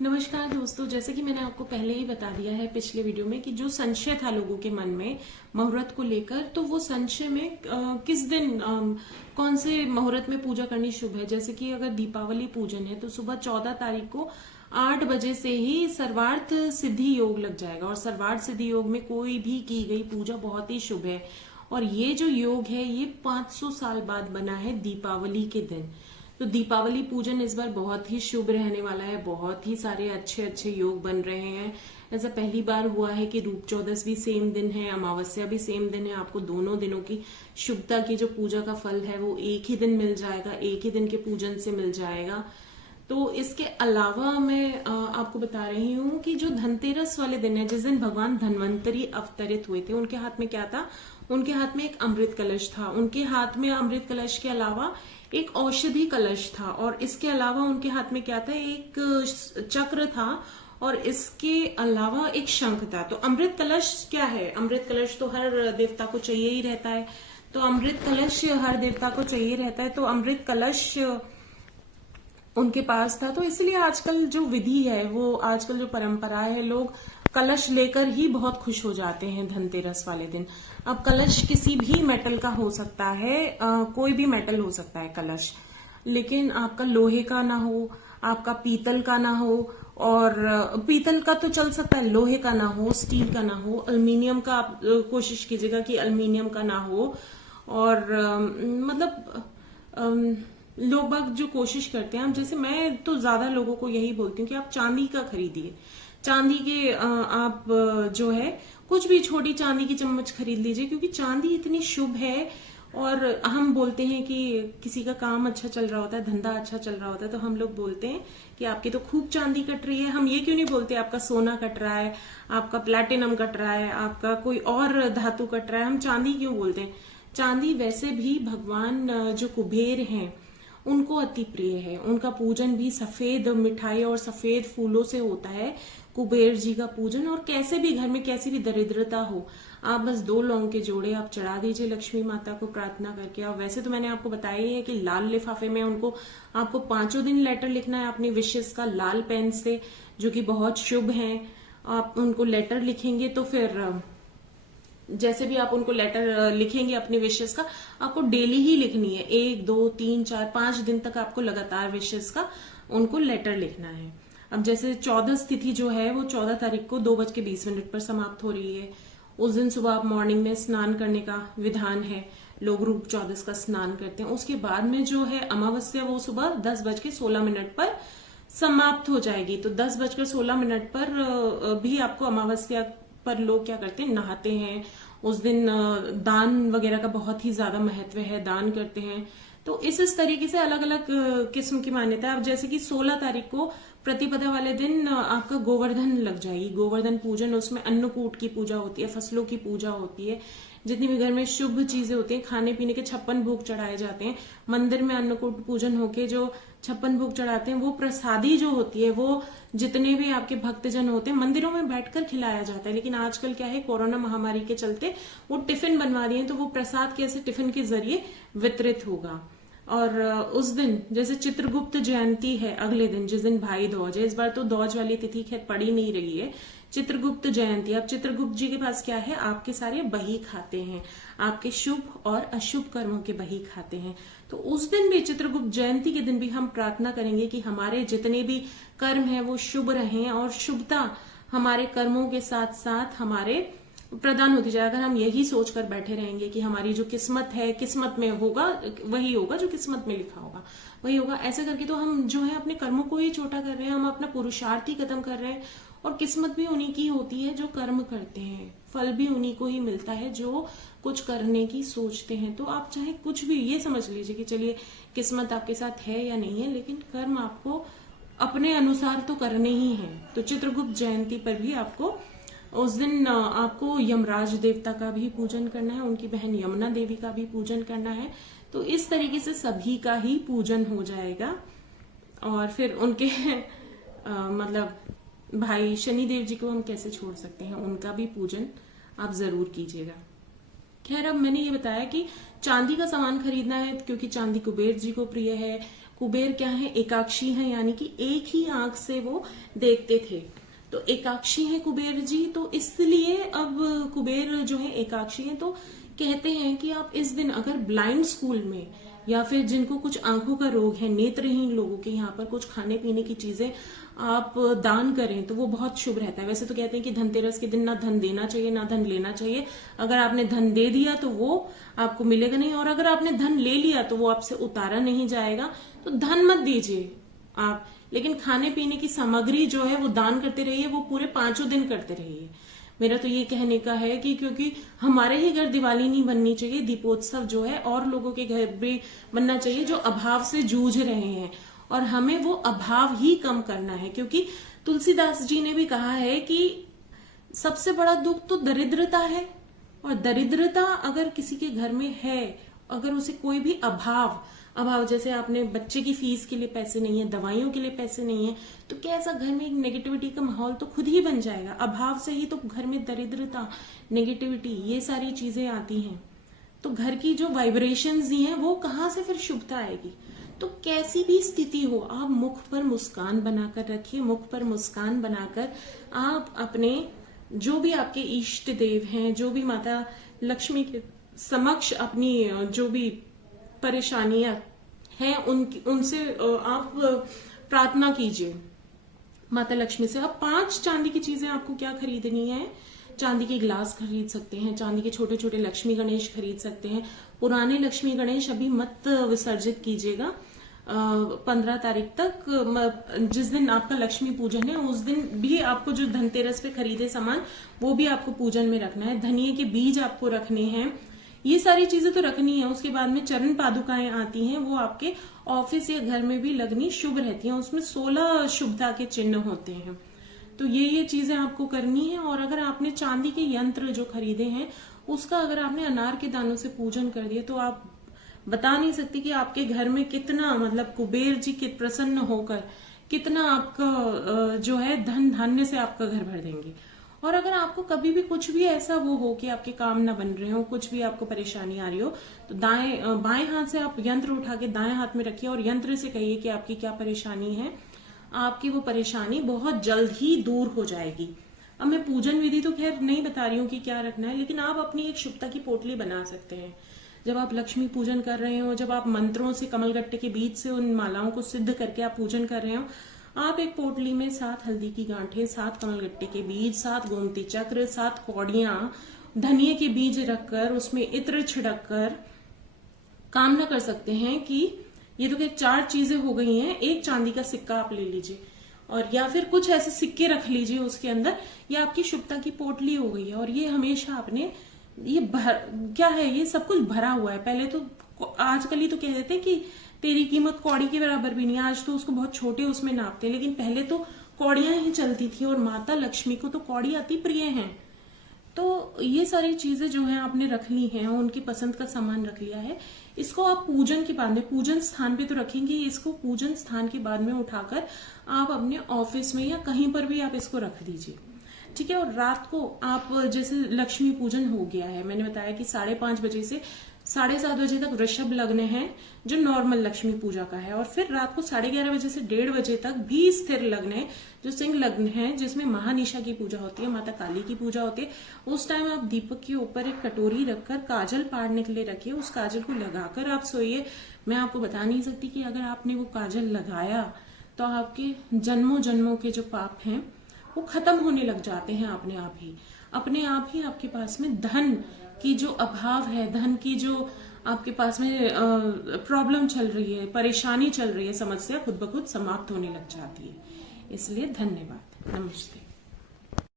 नमस्कार दोस्तों, जैसे कि मैंने आपको पहले ही बता दिया है पिछले वीडियो में कि जो संशय था लोगों के मन में मुहूर्त को लेकर, तो वो संशय में किस दिन कौन से मुहूर्त में पूजा करनी शुभ है। जैसे कि अगर दीपावली पूजन है तो सुबह 14 तारीख को 8 बजे से ही सर्वार्थ सिद्धि योग लग जाएगा और सर्वार्थ सिद्धि योग में कोई भी की गई पूजा बहुत ही शुभ है। और ये जो योग है ये 500 साल बाद बना है दीपावली के दिन। तो दीपावली पूजन इस बार बहुत ही शुभ रहने वाला है। बहुत ही सारे अच्छे अच्छे योग बन रहे हैं। ऐसा पहली बार हुआ है कि रूप चौदस भी सेम दिन है, अमावस्या भी सेम दिन है। आपको दोनों दिनों की शुभता की जो पूजा का फल है वो एक ही दिन मिल जाएगा, एक ही दिन के पूजन से मिल जाएगा। तो इसके अलावा मैं आपको बता रही हूँ कि जो धनतेरस वाले दिन है, जिस दिन भगवान धन्वंतरी अवतरित हुए थे, उनके हाथ में क्या था? उनके हाथ में एक अमृत कलश था। उनके हाथ में अमृत कलश के अलावा एक औषधि कलश था और इसके अलावा उनके हाथ में क्या था? एक चक्र था और इसके अलावा एक शंख था। तो अमृत कलश क्या है? अमृत कलश तो हर देवता को चाहिए ही रहता है। तो अमृत कलश हर देवता को चाहिए रहता है, तो अमृत कलश उनके पास था। तो इसलिए आजकल जो विधि है, वो आजकल जो परंपरा है, लोग कलश लेकर ही बहुत खुश हो जाते हैं धनतेरस वाले दिन। अब कलश किसी भी मेटल का हो सकता है, कोई भी मेटल हो सकता है कलश, लेकिन आपका लोहे का ना हो, आपका पीतल का ना हो। और पीतल का तो चल सकता है, लोहे का ना हो, स्टील का ना हो, अल्मीनियम का आप कोशिश कीजिएगा कि अल्मीनियम का ना हो। और लोग बाग जो कोशिश करते हैं, जैसे मैं तो ज्यादा लोगों को यही बोलती हूँ कि आप चांदी का खरीदिए। चांदी के आप जो है कुछ भी छोटी चांदी की चम्मच खरीद लीजिए, क्योंकि चांदी इतनी शुभ है। और हम बोलते हैं कि किसी का काम अच्छा चल रहा होता है, धंधा अच्छा चल रहा होता है, तो हम लोग बोलते हैं कि आपकी तो खूब चांदी कट रही है। हम ये क्यों नहीं बोलते आपका सोना कट रहा है, आपका प्लैटिनम कट रहा है, आपका कोई और धातु कट रहा है। हम चांदी क्यों बोलते हैं? चांदी वैसे भी भगवान जो कुबेर हैं उनको अति प्रिय है। उनका पूजन भी सफेद मिठाई और सफेद फूलों से होता है, कुबेर जी का पूजन। और कैसे भी घर में कैसी भी दरिद्रता हो, आप बस 2 लौंग के जोड़े आप चढ़ा दीजिए लक्ष्मी माता को प्रार्थना करके। और वैसे तो मैंने आपको बताया ही है कि लाल लिफाफे में उनको आपको 5 दिन लेटर लिखना है अपनी विशेष का, लाल पेन से, जो कि बहुत शुभ है। आप उनको लेटर लिखेंगे तो फिर जैसे भी आप उनको लेटर लिखेंगे अपनी विशेष का, आपको डेली ही लिखनी है। 1, 2, 3, 4, 5 दिन तक आपको लगातार विशेष का उनको लेटर लिखना है। अब जैसे 14 तिथि जो है वो 14 तारीख को 2:20 पर समाप्त हो रही है। उस दिन सुबह आप मॉर्निंग में स्नान करने का विधान है, लोग रूप 14 का स्नान करते हैं। उसके बाद में जो है अमावस्या, वो सुबह 10:16 पर समाप्त हो जाएगी। तो 10:16 पर भी आपको अमावस्या पर लोग क्या करते हैं? नहाते हैं। उस दिन दान वगैरह का बहुत ही ज्यादा महत्व है, दान करते हैं। तो इस तरीके से अलग अलग किस्म की मान्यता है। अब जैसे कि 16 तारीख को प्रतिपदा वाले दिन आपका गोवर्धन लग जाएगी, गोवर्धन पूजन। उसमें अन्नकूट की पूजा होती है, फसलों की पूजा होती है। जितनी भी घर में शुभ चीजें होती हैं, खाने पीने के 56 भोग चढ़ाए जाते हैं। मंदिर में अन्नकूट पूजन होके जो 56 भोग चढ़ाते हैं, वो प्रसादी जो होती है वो जितने भी आपके भक्तजन होते हैं मंदिरों में बैठकर खिलाया जाता है। लेकिन आजकल क्या है, कोरोना महामारी के चलते वो टिफिन बनवा रही है, तो वो प्रसाद कैसे टिफिन के जरिए वितरित होगा। और उस दिन जैसे चित्रगुप्त जयंती है अगले दिन, जिस दिन भाई दूज है। इस बार तो दूज वाली तिथि खैर पड़ी नहीं रही है, चित्रगुप्त जयंती। अब चित्रगुप्त जी के पास क्या है? आपके सारे बही खाते हैं, आपके शुभ और अशुभ कर्मों के बही खाते हैं। तो उस दिन भी, चित्रगुप्त जयंती के दिन भी हम प्रार्थना करेंगे कि हमारे जितने भी कर्म हैं वो शुभ रहें और शुभता हमारे कर्मों के साथ साथ हमारे प्रदान होती जाए। अगर हम यही सोचकर बैठे रहेंगे कि हमारी जो किस्मत है, किस्मत में होगा वही होगा, जो किस्मत में लिखा होगा वही होगा, ऐसे करके तो हम जो है अपने कर्मों को ही छोटा कर रहे हैं। हम अपना पुरुषार्थ ही खत्म कर रहे हैं। और किस्मत भी उन्हीं की होती है जो कर्म करते हैं, फल भी उन्हीं को ही मिलता है जो कुछ करने की सोचते हैं। तो आप चाहे कुछ भी ये समझ लीजिए कि चलिए किस्मत आपके साथ है या नहीं है, लेकिन कर्म आपको अपने अनुसार तो करने ही है। तो चित्रगुप्त जयंती पर भी आपको उस दिन आपको यमराज देवता का भी पूजन करना है, उनकी बहन यमुना देवी का भी पूजन करना है। तो इस तरीके से सभी का ही पूजन हो जाएगा। और फिर उनके भाई शनि देव जी को हम कैसे छोड़ सकते हैं, उनका भी पूजन आप जरूर कीजिएगा। खैर, अब मैंने ये बताया कि चांदी का सामान खरीदना है क्योंकि चांदी कुबेर जी को प्रिय है। कुबेर क्या है, एकाक्षी है, यानी कि एक ही आंख से वो देखते थे। तो एकाक्षी है कुबेर जी, तो इसलिए अब कुबेर जो है एकाक्षी है। तो कहते हैं कि आप इस दिन अगर ब्लाइंड स्कूल में या फिर जिनको कुछ आंखों का रोग है, नेत्रहीन लोगों के यहाँ पर कुछ खाने पीने की चीजें आप दान करें तो वो बहुत शुभ रहता है। वैसे तो कहते हैं कि धनतेरस के दिन ना धन देना चाहिए ना धन लेना चाहिए। अगर आपने धन दे दिया तो वो आपको मिलेगा नहीं, और अगर आपने धन ले लिया तो वो आपसे उतारा नहीं जाएगा। तो धन मत दीजिए आप, लेकिन खाने पीने की सामग्री जो है वो दान करते रहिए, वो पूरे 5 दिन करते रहिए। मेरा तो ये कहने का है कि क्योंकि हमारे ही घर दिवाली नहीं बननी चाहिए, दीपोत्सव जो है और लोगों के घर भी बनना चाहिए जो अभाव से जूझ रहे हैं, और हमें वो अभाव ही कम करना है। क्योंकि तुलसीदास जी ने भी कहा है कि सबसे बड़ा दुख तो दरिद्रता है, और दरिद्रता अगर किसी के घर में है, अगर उसे कोई भी अभाव जैसे आपने बच्चे की फीस के लिए पैसे नहीं है, दवाइयों के लिए पैसे नहीं है, तो क्या ऐसा घर में एक नेगेटिविटी का माहौल तो खुद ही बन जाएगा। अभाव से ही तो घर में दरिद्रता, नेगेटिविटी, ये सारी चीजें आती हैं। तो घर की जो वाइब्रेशंस दी हैं वो कहाँ से फिर शुभता आएगी। तो कैसी भी स्थिति हो, आप मुख पर मुस्कान बनाकर रखिए। मुख पर मुस्कान बनाकर आप अपने जो भी आपके इष्ट देव हैं, जो भी माता लक्ष्मी के समक्ष अपनी जो भी परेशानियां हैं उनसे आप प्रार्थना कीजिए माता लक्ष्मी से। अब 5 चांदी की चीजें आपको क्या खरीदनी है। चांदी के गिलास खरीद सकते हैं, चांदी के छोटे छोटे लक्ष्मी गणेश खरीद सकते हैं। पुराने लक्ष्मी गणेश अभी मत विसर्जित कीजिएगा 15 तारीख तक। जिस दिन आपका लक्ष्मी पूजन है उस दिन भी आपको जो धनतेरस पे खरीदे सामान वो भी आपको पूजन में रखना है। धनिये के बीज आपको रखने हैं, ये सारी चीजें तो रखनी है। उसके बाद में चरण पादुकाएं आती हैं, वो आपके ऑफिस या घर में भी लगनी शुभ रहती हैं। उसमें 16 शुभता के चिन्ह होते हैं। तो ये चीजें आपको करनी है। और अगर आपने चांदी के यंत्र जो खरीदे हैं उसका अगर आपने अनार के दानों से पूजन कर दिया तो आप बता नहीं सकते कि आपके घर में कितना, मतलब कुबेर जी के प्रसन्न होकर कितना आपका जो है धन धान्य से आपका घर भर देंगे। और अगर आपको कभी भी कुछ भी ऐसा वो हो कि आपके काम ना बन रहे हो, कुछ भी आपको परेशानी आ रही हो, तो बाएं हाथ से आप यंत्र उठा के दाएं हाथ में रखिए और यंत्र से कहिए कि आपकी क्या परेशानी है। आपकी वो परेशानी बहुत जल्द ही दूर हो जाएगी। अब मैं पूजन विधि तो खैर नहीं बता रही हूँ कि क्या रखना है, लेकिन आप अपनी एक शुभता की पोटली बना सकते हैं। जब आप लक्ष्मी पूजन कर रहे हो, जब आप मंत्रों से कमलगट्टे के बीच से उन मालाओं को सिद्ध करके आप पूजन कर रहे हो, आप एक पोटली में 7 हल्दी की गांठें, 7 कमलगट्टे के बीज, 7 गोमती चक्र, 7 कौड़ियां, धनिये के बीज रखकर उसमें इत्र छिड़क कर कामना कर सकते हैं कि ये तो 4 चीजें हो गई हैं। एक चांदी का सिक्का आप ले लीजिए और या फिर कुछ ऐसे सिक्के रख लीजिए उसके अंदर, ये आपकी शुभता की पोटली हो गई है। और ये हमेशा आपने क्या है, ये सब कुछ भरा हुआ है। पहले तो आजकल ही तो कह देते कि तेरी कीमत कौड़ी के बराबर भी नहीं, आज तो उसको बहुत छोटे उसमें नापते, लेकिन पहले तो कौड़ियां ही चलती थी और माता लक्ष्मी को तो कौड़ी अति प्रिय हैं। तो ये सारी चीजें जो है आपने रख ली हैं, उनकी पसंद का सामान रख लिया है। इसको आप पूजन के बाद में, पूजन स्थान पे तो रखेंगे, इसको पूजन स्थान के बाद में उठाकर आप अपने ऑफिस में या कहीं पर भी आप इसको रख दीजिए, ठीक है। और रात को आप जैसे लक्ष्मी पूजन हो गया है, मैंने बताया कि 5:30 बजे से 7:30 बजे तक वृषभ लग्न है जो नॉर्मल लक्ष्मी पूजा का है, और फिर रात को 11:30 बजे से 1:30 बजे तक भी स्थिर लग्न है जो सिंह लग्न है, जिसमें महानिशा की पूजा होती है, माता काली की पूजा होती है। उस टाइम आप दीपक के ऊपर एक कटोरी रखकर काजल पाड़ने के लिए रखिए, उस काजल को लगाकर आप सोइए। मैं आपको बता नहीं सकती कि अगर आपने वो काजल लगाया तो आपके जन्मों जन्मों के जो पाप हैं वो खत्म होने लग जाते हैं अपने आप ही आपके पास में धन की जो अभाव है, धन की जो आपके पास में प्रॉब्लम चल रही है, परेशानी चल रही है, समस्या खुद ब खुद समाप्त होने लग जाती है। इसलिए धन्यवाद, नमस्ते।